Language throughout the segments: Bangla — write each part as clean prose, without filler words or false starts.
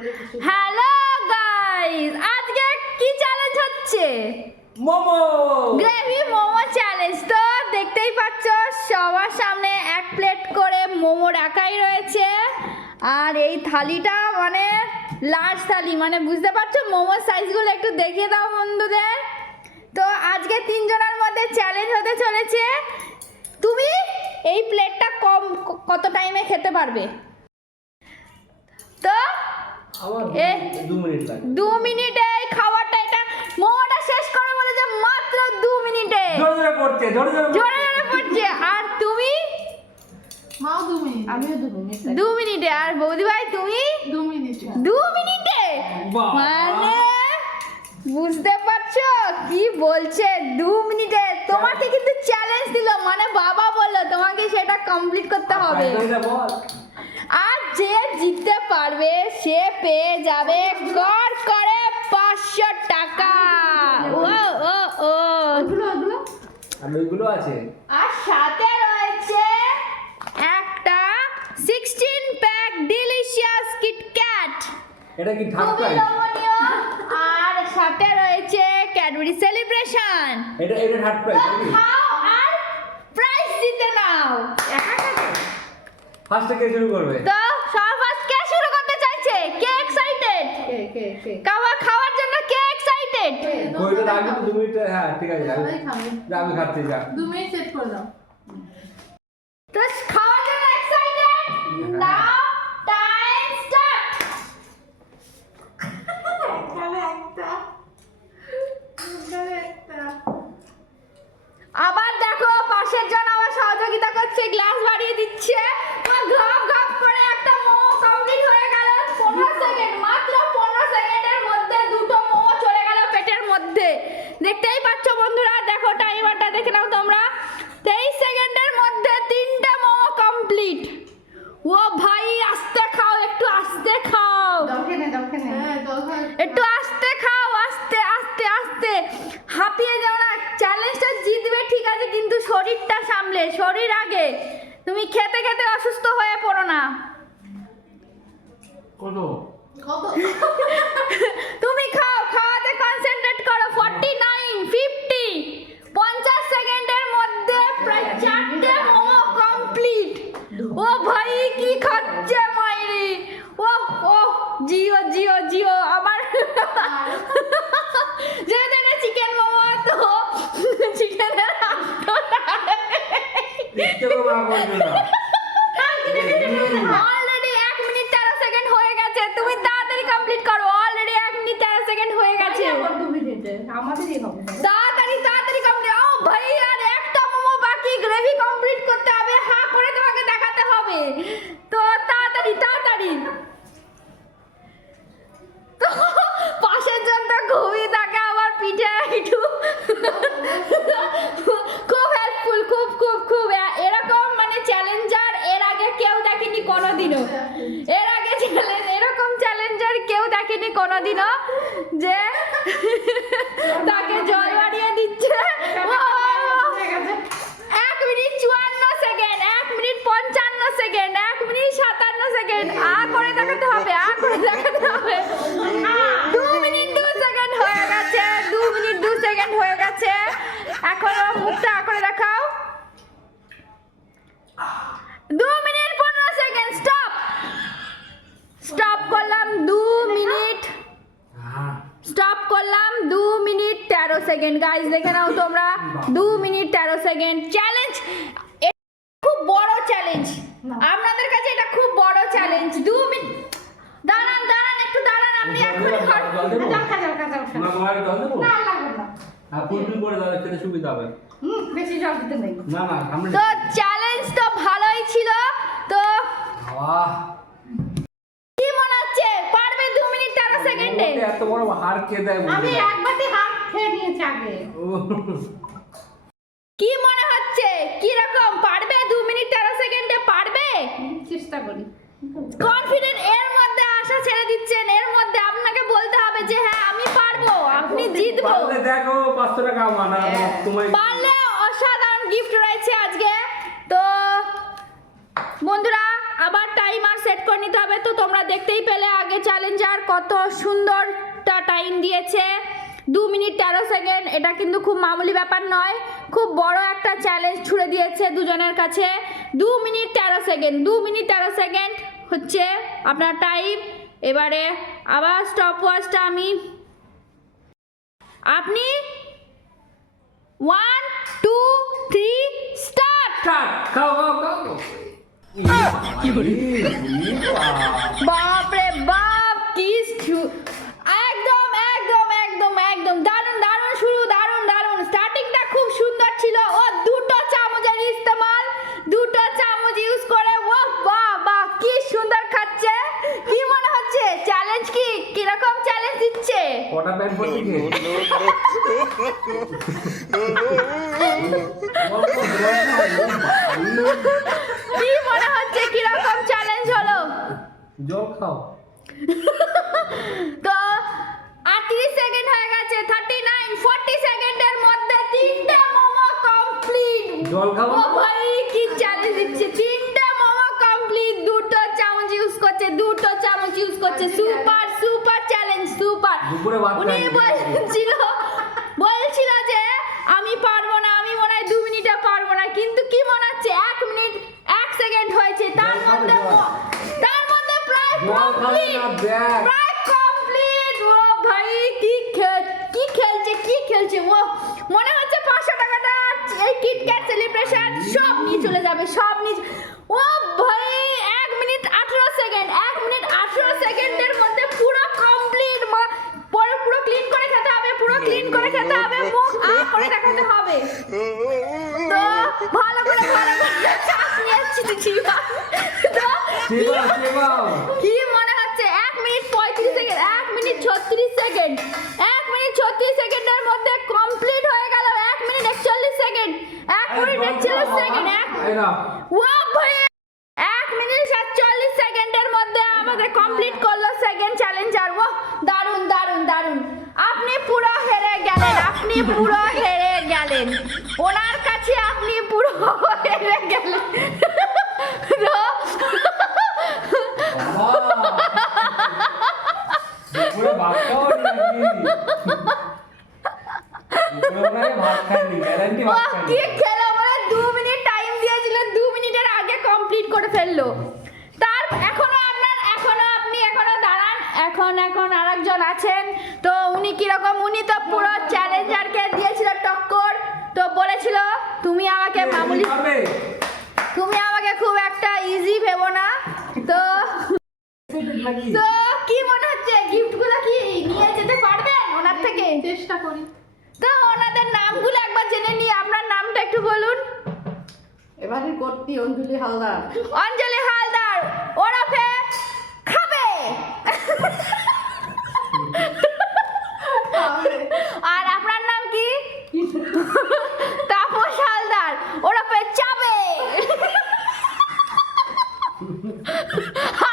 হ্যালো গাইস, আজকে কি চ্যালেঞ্জ হচ্ছে? Momo gravy momo challenge. তো দেখতেই পাচ্ছ সবার সামনে এক প্লেট করে মোমো রাখাই রয়েছে। আর এই থালিটা মানে লার্জ থালি, মানে বুঝতে পারছো মোমোর সাইজগুলো একটু দেখিয়ে দাও বন্ধুদের। তো আজকে তিনজনের মধ্যে চ্যালেঞ্জ হতে চলেছে, তুমি এই প্লেটটা কত টাইমে খেতে পারবে। তো আমার 2 মিনিট লাগে। 2 মিনিটে এই খাবারটা, এটা মোমোটা শেষ করে বলে যে মাত্র 2 মিনিটে। জোরে জোরে পড়ছে, জোরে জোরে জোরে পড়ছে। আর তুমি? মাও 2 মিনিট, আমিও 2 মিনিট। 2 মিনিটে। আর বৌদি ভাই তুমি? 2 মিনিট। 2 মিনিটে বাহ! মানে বুঝতে পারছো কি বলছে? 2 মিনিটে তোমাকে কিন্তু চ্যালেঞ্জ দিল, মানে বাবা বললো তোমাকে সেটা কমপ্লিট করতে হবে। এটা বল। আর যে জিততে পারবে সে পেয়ে যাবে গড় করে 500 টাকা। ও ও ও ওগুলো আর ওইগুলো আছে। আর সাথে রয়েছে একটা 16 প্যাক ডিলিশিয়াস কিটক্যাট, এটা কি থার্ড খুবই প্রাইস? লোভনীয়। আর সাথে রয়েছে ক্যাডবেরি সেলিব্রেশন। এটা থার্ড প্রাইস নাকি? খাও আর প্রাইজ জিতে নাও। ফার্স্টে কে শুরু করবে? তো সবার ফার্স্ট কে শুরু করতে চাইছে? কে এক্সাইটেড? কে খাওয়ার জন্য কে এক্সাইটেড? কইটা লাগবে তো 2 মিনিট। হ্যাঁ ঠিক আছে, সবাই খাবে। আমি খাচ্ছি যা। 2 মিনিট সেট করে দাও। তো খাওয়ার জন্য এক্সাইটেড? নাও টাইম স্টার্ট। আবার দেখো পাশের জন আবার সহযোগিতা করছে, গ্লাস বাড়িয়ে দিচ্ছে। ঘপ ঘপ করে একটা মোমো কমপ্লিট হয়ে গেল। 15 সেকেন্ড, মাত্র 15 সেকেন্ডের মধ্যে দুটো মোমো চলে গেল পেটের মধ্যে। দেখতেই পাচ্ছ বন্ধুরা, দেখো টাইমারটা দেখে নাও তোমরা। 23 সেকেন্ডের মধ্যে 3টা মোমো কমপ্লিট। ও ভাই আস্তে খাও, একটু আস্তে খাও, হ্যাঁ, জল খাও। একটু আস্তে খাও, আস্তে আস্তে আস্তে। হাঁপিয়ে যাও না। চ্যালেঞ্জটা জিতবে ঠিক আছে, কিন্তু শরীরটা সামলে, শরীর আগে। তুমি খেতে খেতে অসুস্থ হয়ে পড়ো না। কত? কত? তুমি খাও, খাওয়াতে কনসেন্ট্রেট করো। 49, 50, 50 সেকেন্ডের মধ্যে প্রায় 4টে মোমো কমপ্লিট। ও ভাই কি খাচ্ছে মাইরি। ও ও জিও জিও জিও আমার যেহেতু এটা চিকেন মোমো, তো চিকেনের দেখতে পাবো না বলছো না। অলরেডি 1 মিনিট 13 সেকেন্ড হয়ে গেছে। তুমি তাড়াতাড়ি কমপ্লিট করো। অলরেডি 1 মিনিট 13 সেকেন্ড হয়ে গেছে। আবার 2 মিনিটে আমাদেরই হবে। তাড়াতাড়ি তাড়াতাড়ি কমপ্লিট। ও ভাই আর একটা মোমো বাকি, গ্রেভি কমপ্লিট করতে হবে। হ্যাঁ করে তোমাকে দেখাতে হবে। তো তাড়াতাড়ি তাড়াতাড়ি। তো পাশের জনটা ঘুমিয়ে থাকে, আবার পিঠে একটু খুব হেল্পফুল, খুব খুব খুব এরকম মানে চ্যালেঞ্জার এর আগে কেউ দেখেনি কোনোদিনও। এর আগে এরকম চ্যালেঞ্জার কেউ দেখেনি কোনোদিনও, যে তাকে জল বাড়িয়ে দিচ্ছে। 1 minute 54 second, 1 minute 55 second, 1 minute 57 second. করে দেখাতে হবে, করে দেখাতে হবে। 2 মিনিট 2 সেকেন্ড হয়ে গেছে, 2 মিনিট 2 সেকেন্ড হয়ে গেছে। এখন মুখটা করে দেখাও। 2 মিনিট 15 সেকেন্ড। স্টপ স্টপ করলাম 2 মিনিট। হ্যাঁ। স্টপ করলাম 2 মিনিট 13 সেকেন্ড। গাইস দেখে নাও তোমরা, 2 মিনিট 13 সেকেন্ড। চ্যালেঞ্জ খুব বড় চ্যালেঞ্জ, আপনাদের কাছে এটা খুব বড় চ্যালেঞ্জ। 2 মিনিট দাঁড়ান দাঁড়ান, একটু দাঁড়ান। আপনি এখনই জল দেবো? জল খা, জল খা, জল খা। না মোবাইলে জল দেবো? না, লাগবে না। হ্যাঁ, ফুলফিল করে দাও, খেতে সুবিধা হবে। বেশি জল দিতে নেই। না না, সামনে তো চ্যালেঞ্জ তো ভালোই ছিল। তো বাহ! কি মনে হচ্ছে পারবে 2 মিনিট 13 সেকেন্ডে? মোমোতে এত বড় হার কে দেয় বুঝি আমি না। এক বাটি হাফ খেয়ে নিয়েছি আগে। ও, কি মনে হচ্ছে কি রকম পারবে? 2 মিনিট 13 সেকেন্ডে পারবে? চেষ্টা করি। কনফিডেন্ট এর মধ্যে আশা ছেড়ে দিচ্ছেন। এর মধ্যে আপনাকে বলতে হবে যে হ্যাঁ আমি পারবো, আপনি জিতবো। পারলে দেখো 500 টাকা মানা তোমার। পারলে অসাধারণ গিফট রয়েছে আজকে। তো বন্ধুরা আবার টাইমার সেট করে নিতে হবে। তো তোমরা দেখতেই পেলে আগে চ্যালেঞ্জার কত সুন্দরটা টাইম দিয়েছে, 2 মিনিট 13 সেকেন্ড। এটা কিন্তু খুব মামুলি ব্যাপার নয়, খুব বড় একটা চ্যালেঞ্জ ছুড়ে দিয়েছে দুজনের কাছে। 2 মিনিট 13 সেকেন্ড, 2 মিনিট 13 সেকেন্ড হচ্ছে আপনার টাইম। এবারে আবার স্টপ ওয়াচটা আপনি 1 2 3 স্টার্ট। খাও খাও খাও বাপ রে বাপ, কি একদম একদম একদম একদম দারুণ দারুণ শুরু, দারুণ দারুণ। স্টার্টিংটা খুব সুন্দর ছিল। ও দুটো চামচের ইস্তেমাল, দুটো চামচ ইউজ করে ও বাহ বাহ কি সুন্দর খাচ্ছে। কি মনে হচ্ছে চ্যালেঞ্জ, কি কিরকম চ্যালেঞ্জ দিচ্ছে? কটা প্যান্ট পরছি কে? কি মনে হচ্ছে কিরকম চ্যালেঞ্জ হলো? জল খাও। তো 38 সেকেন্ড হয়ে গেছে, 39 40 সেকেন্ডের মধ্যে 3টে মোমো কমপ্লিট। জল খাবো ও ভাই কি চ্যালেঞ্জ দিচ্ছে, 3টে মোমো কমপ্লিট, দুটো চামচ ইউজ করছে, দুটো চামচ ইউজ করছে। Super super challenge, super. দুপুরে ভাত উনি খাইনি। বলছিল যে আমি পারবো না, আমি মনে হয় 2 মিনিটে পারবো না, কিন্তু কি মনে হচ্ছে 1 মিনিট 1 সেকেন্ড হয়েছে, তার মধ্যে প্রায় জল খাবে কমপ্লিট, না দেখ। প্রায় কমপ্লিট। ও ভাই কি খেলছে ও, মনে হচ্ছে 500 টাকাটা এই কিটক্যাট সেলিব্রেশন সব নিয়ে চলে যাবে, সব নিয়ে। ও ভাই 1 মিনিট 18 সেকেন্ড, 1 মিনিট 18 সেকেন্ডের মধ্যে পুরো কমপ্লিট। পরে পুরো ক্লিন করে খেতে হবে, পুরো ক্লিন করে খেতে হবে, মুখ করে দেখাতে হবে। তো ভালো করে চাপ নিয়েছি তো কি মনে হচ্ছে 1 minute 35 second, 1 minute 36 second, 1 minute 36 সেকেন্ডের মধ্যে কমপ্লিট হয়ে গেল। 1 মিনিট 41 সেকেন্ড, 1 মিনিট 41 সেকেন্ড, ও ভাই 1 মিনিট 47 সেকেন্ডের মধ্যে আমাদের কমপ্লিট করলো সেকেন্ড চ্যালেঞ্জার। ও দারুণ দারুণ দারুণ, আপনি পুরো হেরে গেলেন, আপনি পুরো হেরে গেলেন, ওনার কাছে আপনি পুরো হেরে গেলেন। দুপুরে ভাত খাওনি নাকি? দুপুরে মনে হয় ভাত খাইনি, গ্যারান্টি ভাত খাইনি। কি খেলো, মানে 2 মিনিট টাইম দিয়েছিল, 2 মিনিটের আগে কমপ্লিট করে ফেললো। তার এখনো দাঁড়ান, এখন আরেকজন আছেন। তো উনি কিরকম, উনি তো পুরো চ্যালেঞ্জারকে দিয়েছিল টক্কর। তো বলেছিল তুমি আমাকে মামুলি, খাবে? তুমি আমাকে খুব একটা ইজি ভেবো না। তো নাকি? তো কি মনে হচ্ছে গিফটগুলো কি নিয়ে যেতে পারবেন ওনার থেকে? চেষ্টা করি। তো ওনাদের নামগুলো একবার জেনে নিই। আপনার নামটা একটু বলুন। এবারে করতি অঞ্জলি হালদার। অঞ্জলি হালদার ওরফে খাবে। আর আপনার নাম কি? তাপস হালদার ওরফে চাবে।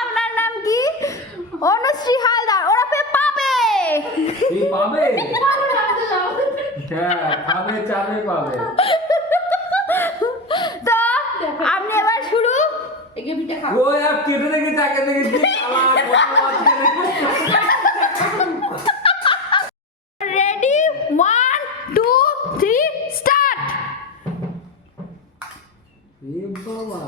আপনার নাম কি? অনুশ্রী হালদার ওরফে পাবে। এই পাবে? হ্যাঁ, খাবে চাবে পাবে। তো আপনি এবার শুরু। এগে পিঠে খাও। ও এক কেটে দেখে তাকে দেখে রেডি 1 2 3 স্টার্ট। বাবা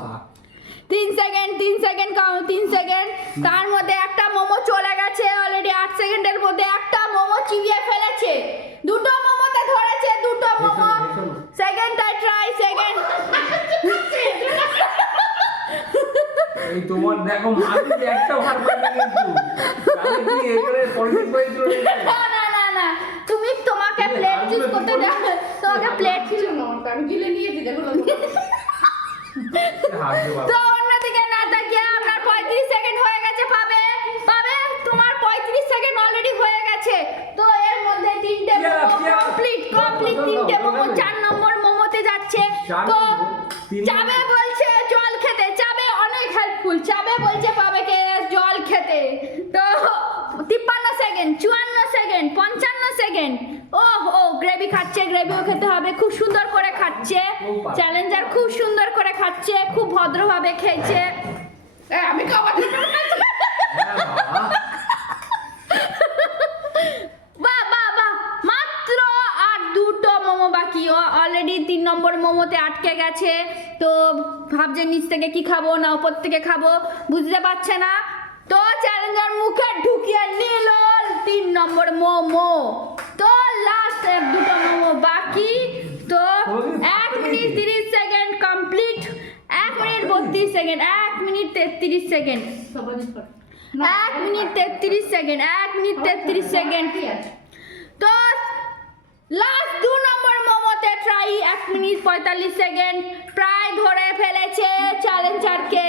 3 সেকেন্ড 3 সেকেন্ড কাউন্ট, 3 সেকেন্ড। তার মধ্যে একটা মোমো চলে গেছে অলরেডি। 8 সেকেন্ডের মধ্যে একটা মোমো চিবিয়ে ফেলেছে, দুটো মোমোতে ধরেছে, দুটো মোমো। সেকেন্ডটা try, second. এই তোমার দেখো মাটি একটা ভার পাবে কিন্তু তাহলে কি এবারে পলিটিক্স বাই চলে না না না না, তোমাকে প্লেট চুজ করতে দাও, তোমাকে প্লেট ছিল না ওটা, আমি গিলে নিয়েছি দেখো। হাত দেওয়া তো অন্যদিকে না তাকিয়ে আপনার 35 সেকেন্ড হয়ে গেছে। পাবে তোমার 35 সেকেন্ড অলরেডি হয়ে গেছে। তো এর মধ্যে 3টে মোমো কমপ্লিট, 3টে মোমো 4 নম্বর মোমোতে যাচ্ছে। তো চাবে বলছে জল খেতে, চাবে অনেক হেল্পফুল, চাবে বলছে পাবেকে জল খেতে। তো 53 সেকেন্ড, 54 সেকেন্ড, 55 সেকেন্ড। ও গ্রেভি খাচ্ছে, গ্রেভিও খেতে হবে। খুব সুন্দর করে খাচ্ছে চ্যালেঞ্জার, খুব সুন্দর করে খাচ্ছে, খুব ভদ্রভাবে খেয়েছে। আমি খাবার হ্যাঁ বাবা আটকে গেছে, তো ভাবছে নিচ থেকে কি খাবো না উপর থেকে খাবো, বুঝতে পারছে না। তো চ্যালেঞ্জার মুখে ঢুকিয়ে নিল 3 নম্বর মোমো। তো লাস্ট দুটো মোমো বাকি। তো 1 minute 30 second complete. 1 minute 32 second, 1 minute 33 second, 1 minute 33 second, 1 minute 33 second. তো লাস্ট 2 নম্বর মোমোতে ট্রাই 1 মিনিট 45 সেকেন্ড, প্রায় ধরে ফেলেছে চ্যালেঞ্জারকে।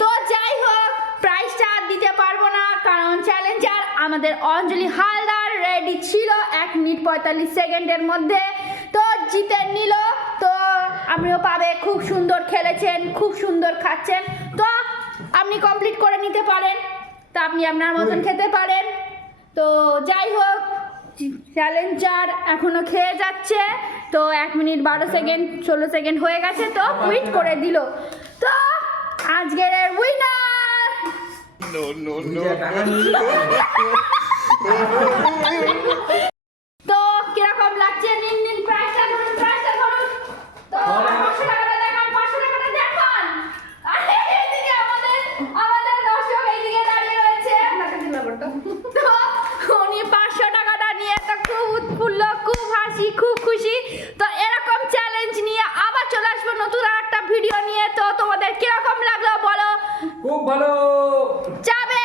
তো যাই হোক, প্রাইসটা দিতে পারবো না, কারণ চ্যালেঞ্জার আমাদের অঞ্জলি হালদার রেডি ছিল 1 মিনিট 45 সেকেন্ডের মধ্যে, তো জিতে নিল। তো আপনিও পাবে, খুব সুন্দর খেলেছেন, খুব সুন্দর খাচ্ছেন, তো আপনি কমপ্লিট করে নিতে পারেন, তো আপনি আপনার মতন খেতে পারেন। তো যাই হোক, চ্যালেঞ্জার এখনো খেয়ে যাচ্ছে। তো 1 মিনিট 12 সেকেন্ড 16 সেকেন্ড হয়ে গেছে, তো কুইট করে দিল। তো আজকের উইনার টাকা নিয়ে তো কিরকম লাগছে? নিন নিন, প্রাইসটা ধরুন, প্রাইসটা ধরুন। তো 500 টাকাটা দেখান, 500 টাকাটা দেখান। আরে এইদিকে আমাদের দর্শক এইদিকে দাঁড়িয়ে রয়েছে। তো উনি 500 টাকাটা নিয়ে তো খুব উৎফুল্ল, খুব হাসি, খুব খুশি। তো এরকম চ্যালেঞ্জ নিয়ে আবার চলে আসবো নতুন আর একটা ভিডিও নিয়ে। তো তোমাদের কিরকম লাগলো বলো। খুব ভালো যাবে